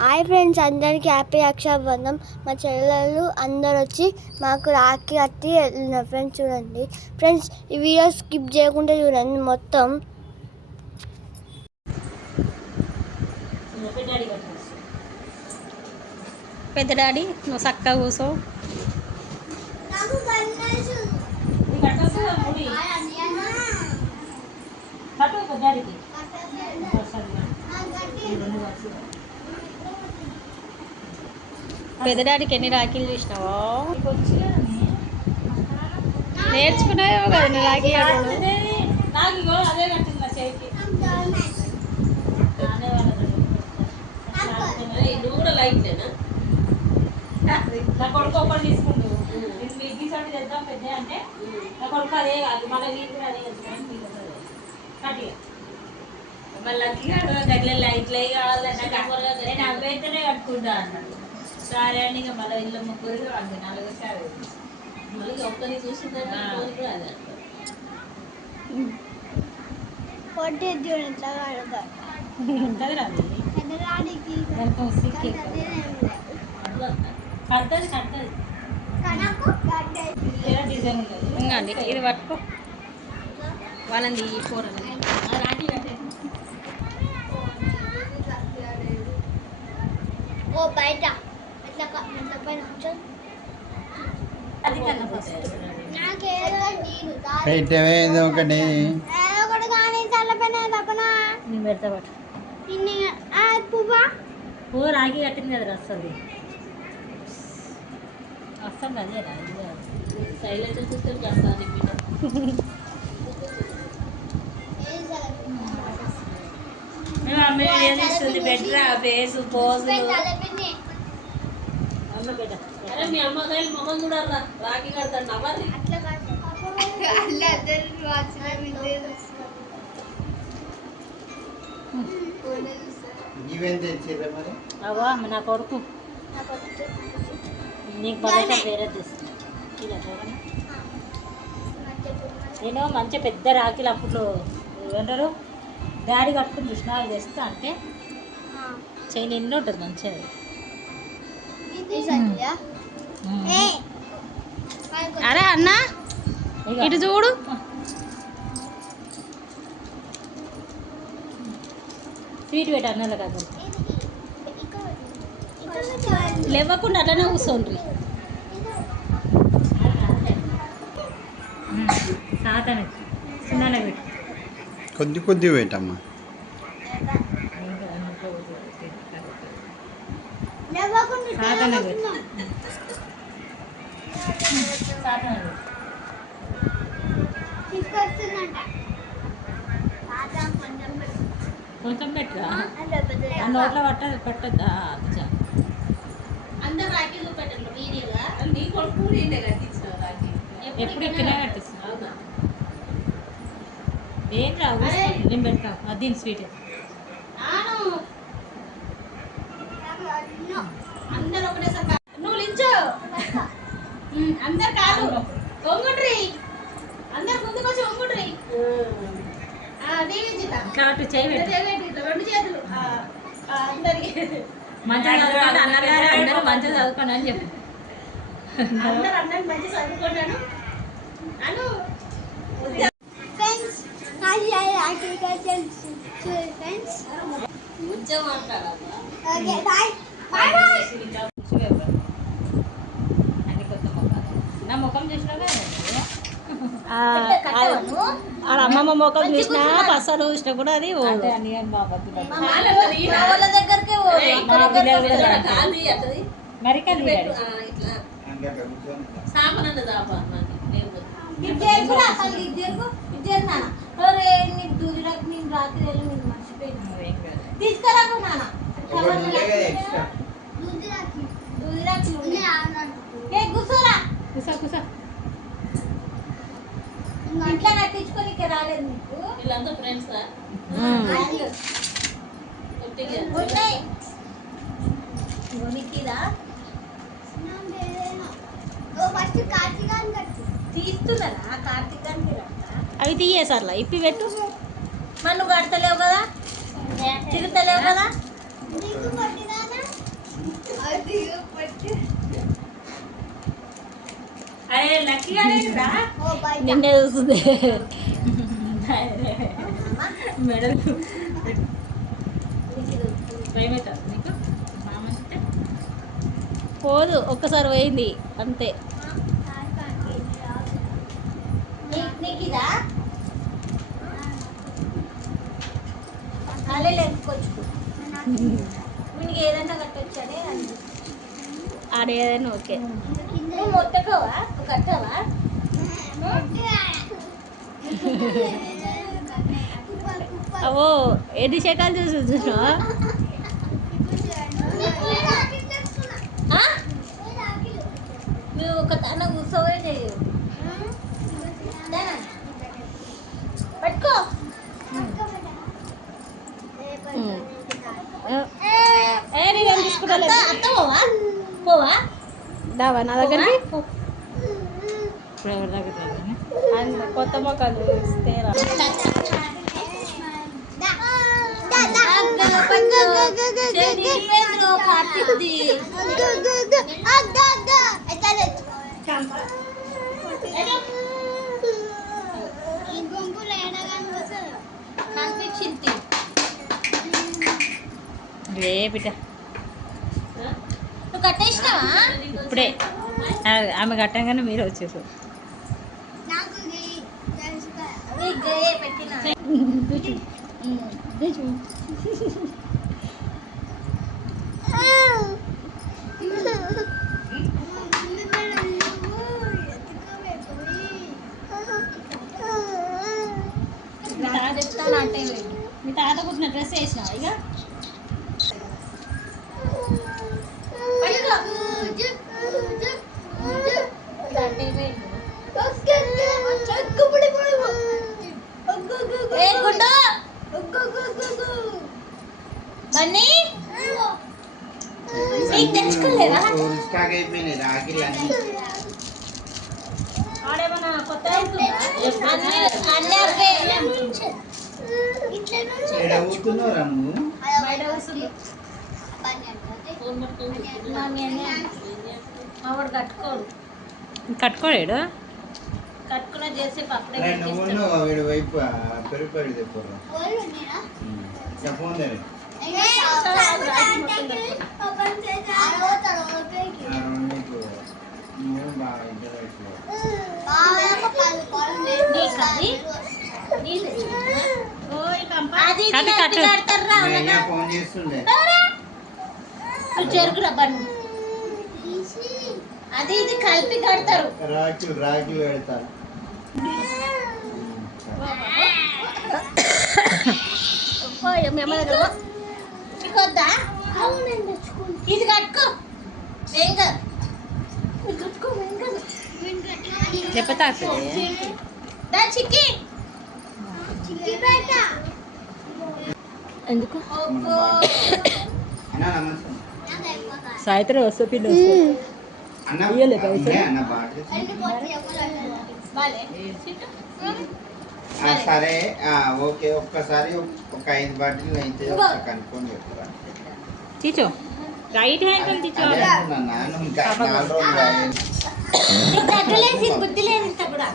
Hi friends, అందరికీ happy రక్షాబంధనం. మా చెల్లెళ్ళు అందరు వచ్చి మాకు రాఖీ కట్టి వెళ్ళిన ఫ్రెండ్స్. చూడండి ఫ్రెండ్స్, ఈ వీడియో స్కిప్ చేయకుండా చూడండి మొత్తం. పెద్ద డాడీ నువ్వు చక్కగా కూసో. పెద్ద డాడీకి ఎన్ని రాఖీలు చూసినావో నేర్చుకున్నావేమో కదా నువ్వు రాఖీ నా కొడుకు ఒకటి తీసుకుంటు గీసాడు తెద్దాం పెద్ద అంటే నా కొడుకు అదే కాదు మళ్ళీ వీళ్ళు అదే కట్టిగా మళ్ళీ దగ్గర లైట్లు కావాలంటే నేను అవైతేనే కట్టుకుంటా అన్నాడు. సరే అండి, ఇక మళ్ళీ ఇల్లు ముగ్గురు అంతే 4 సార్ మళ్ళీ ఒక్కరిని చూసిందే అదే ఉంటుంది రాదు కడుతుంది డిజైన్ ఉంటుంది. ఇది పట్టుకో వాళ్ళని ఈ కూరని బయట పెట్టేది ఒకటి పెడతా పట్టు పువ్వు రాగి కట్టింది కదా వస్తుంది వస్తుంది అదే సైలెంట్ చూస్తే వస్తాను ఇస్తుంది బెడ్రా ఫేస్ పోజులు. అరే మీ అమ్మకాయలు మొహం చూడాలా రాఖీ కడతాడు నవ్వాలి. అవో నా కొడుకు నీకు పదక వేరే తెస్తుంది. నేను మంచిగా పెద్ద రాఖీలు అప్పుడు ఏమంటారు డాడీ కట్టుకుని కృష్ణాలు తెస్తా అంటే చైన్ ఎన్ని ఉంటుంది మంచిగా. అరే అన్న ఇటు చూడు, స్వీట్ పెట్ట అన్నల కదా లేవకుండా అట్లనే కూర్చోండి. సాతన చిన్న పెట్టు కొద్ది కొద్ది పెట్టమ్మా. సాతన పెట్టు కొంచెం పెట్టరా నోట్లో పట్టద్దా. అందరు రాఖీ చూపెట్టండి వీడియోగా నీ కొడుకు కట్టించిన రాఖీ ఎప్పుడు ఎక్కినా కట్టిస్తున్నా ఏం రావు నేను పెడతా అది స్వీట్. అందరు ఒకటేసారి నువ్వు నించో. అందరు కాదు వంగుడ్రి, అందరు ముందుకు వచ్చి వంగుడ్రి. కాబట్టి చేయి 2 చేతులు అందరికి మంచిగా చదువుకోండి అన్నారు గారు, అందరూ మంచిగా చదువుకోండి అని చెప్పి అందరు అందరు మంచిగా చదువుకున్నాను అను. నా ముఖం చూసినా వాళ్ళ అమ్మమ్మ ముఖం చూసినా పసలు చూసినా కూడా అది మరి ఇంట్లో కట్టించుకొని ఇక్కడ రాలేదు నీకు. వీళ్ళంతా ఫ్రెండ్స్ తీస్తున్నారా కార్తీకానికి అవి తీయేసార్లా ఇప్పి పెట్టు. మరి నువ్వు కడతలేవు కదా, తిరుగుతలేవు కదా. అరే లక్కీ గారేరా నిన్నే చూస్తుంది మెడల్ భయమవుతుంది నీకు మామ అంటే పోదు ఒక్కసారి పోయింది అంతే. నీకు ఇదా అలా లేకొచ్చుకో మీకు ఏదైనా కట్టొచ్చానే ఆడేదైనా ఓకే. నువ్వు మొత్తకోవా కట్టవా అవో ఎన్ని శకాలు చూసి చూసినావా? నువ్వు ఒక తన కూర్చోవే చేయు పట్టుకో నేను తీసుకుంటా అత్త పోవా పోవా దావా నా దగ్గరికి. ఇప్పుడు ఎవరి దగ్గర లేదు. కొత్త మొక్కలు ఇస్తే రా. రే బిడ్డ నువ్వు కట్టేసినావా ఇప్పుడే ఆమె కట్టంగానే మీరు వచ్చేసారు. పెట్టినా మీ తాత కుట్టిన డ్రెస్ వేసినావా ఇక? తెచ్చుకోలేవా స్టాక్ అయిపోయినాయి రాఖీలు అన్నీ. ఆడేమన్నా కొత్త ఎక్కడ ఊరుకున్నావురా నువ్వు? మావాడు కట్టుకోడు కట్టుకోలేడు. కట్టుకున్న చేసే అప్పుడే అరే నువ్వు ఉన్నావు వీడి వైపు పెరుగుపడి తెప్పురా. ఫోన్ తెరి. నువ్వు బాగా ఇంటరాక్ట్ ఫోన్ చేస్తుండే జరుగురా బండి అది ఇది కలిపి కడతారు రాఖీలు పెడతారు. మీకు వద్దా ఇది కట్టుకో ఏం కాదు కట్టుకో ఏం కాదు చెప్తా దా చిక్కి చిక్కి బేట ఎందుకు అన్న నమస్తే సాయంత్రం వస్తే పిల్లలు అన్న ఇయ్యలే పైసలు. అన్న బాటిల్ బాలే సరే ఓకే ఒక్కసారి ఒక 5 బాటిల్ అయితే కనుక్కొని చెప్తారా? తీచో రైట్ హ్యాండ్ తీచో. అదే అంటున్నా, నువ్వు ఇంకా 4 రోజులు తగ్గలేదు బుద్ధి లేదు ఇంత కూడా